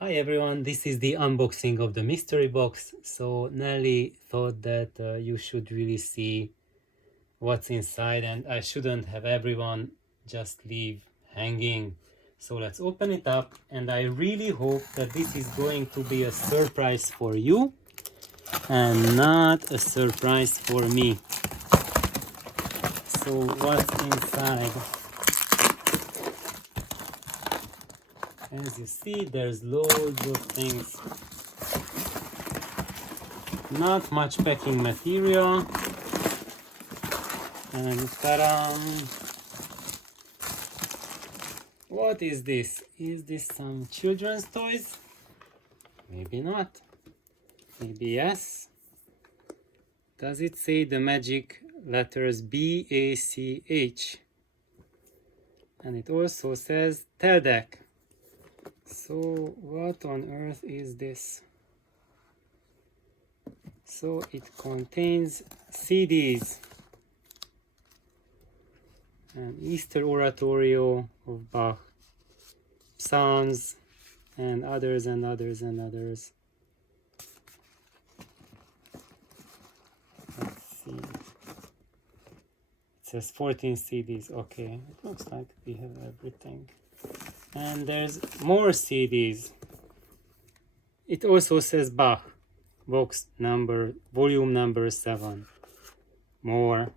Hi everyone, this is the unboxing of the mystery box. So Nelly thought that you should really see what's inside and I shouldn't have everyone just leave hanging. So let's open it up, and I really hope that this is going to be a surprise for you and not a surprise for me. So what's inside? As you see, there's loads of things. Not much packing material. And ta-da! What is this? Is this some children's toys? Maybe not. Maybe yes. Does it say the magic letters BACH? And it also says TEDx. So what on earth is this? So it contains CDs. An Easter oratorio of Bach, psalms, and others and others and others. Let's see. It says 14 CDs. Okay, it looks like we have everything. And there's more CDs. It also says Bach, volume number 7. More.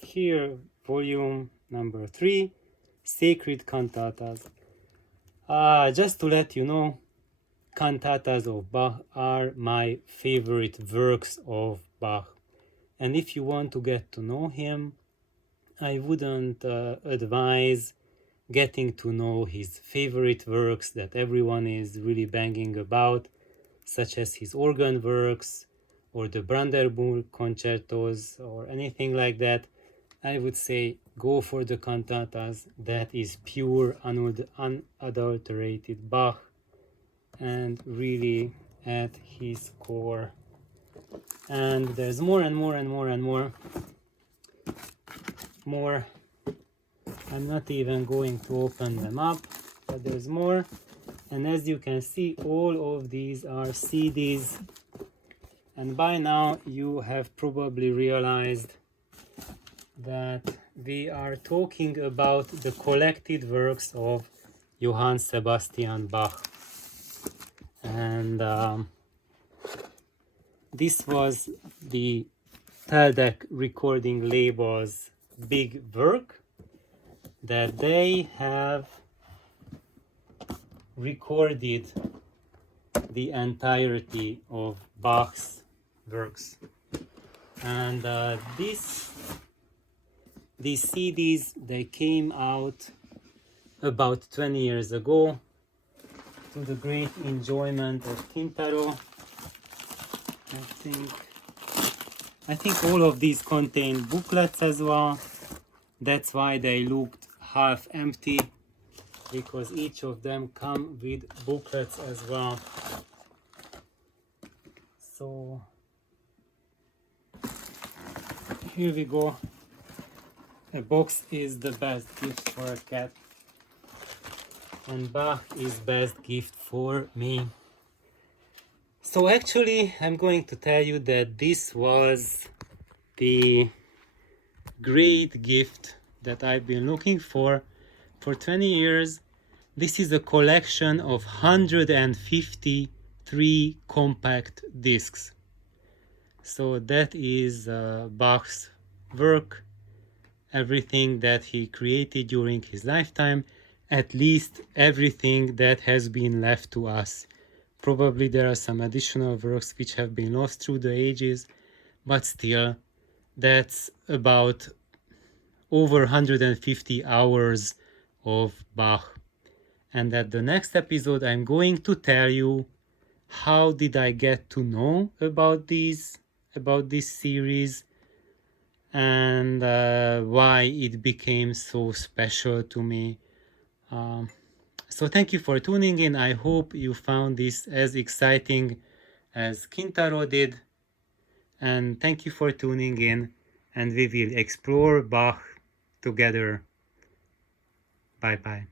Here, volume number 3, Sacred Cantatas. Just to let you know, cantatas of Bach are my favorite works of Bach. And if you want to get to know him, I wouldn't advise getting to know his favorite works that everyone is really banging about, such as his organ works or the Brandenburg concertos or anything like that. I would say go for the cantatas. That is pure, unadulterated Bach, and really at his core. And there's more and more and more and more. More. I'm not even going to open them up, but there's more. And as you can see, all of these are CDs. And by now you have probably realized that we are talking about the collected works of Johann Sebastian Bach. And this was the TEDx recording label's big work that they have recorded the entirety of Bach's works. And these CDs, they came out about 20 years ago to the great enjoyment of Quintaro. I think all of these contain booklets as well. That's why they looked half empty, because each of them come with booklets as well. So here we go. A box is the best gift for a cat, and Bach is best gift for me. So actually I'm going to tell you that this was the great gift that I've been looking for 20 years. This is a collection of 153 compact discs. So that is Bach's work, everything that he created during his lifetime, at least everything that has been left to us. Probably there are some additional works which have been lost through the ages, but still, that's about over 150 hours of Bach. And at the next episode, I'm going to tell you how did I get to know about this series, and why it became so special to me. So thank you for tuning in. I hope you found this as exciting as Quintaro did. And thank you for tuning in, and we will explore Bach together. Bye bye.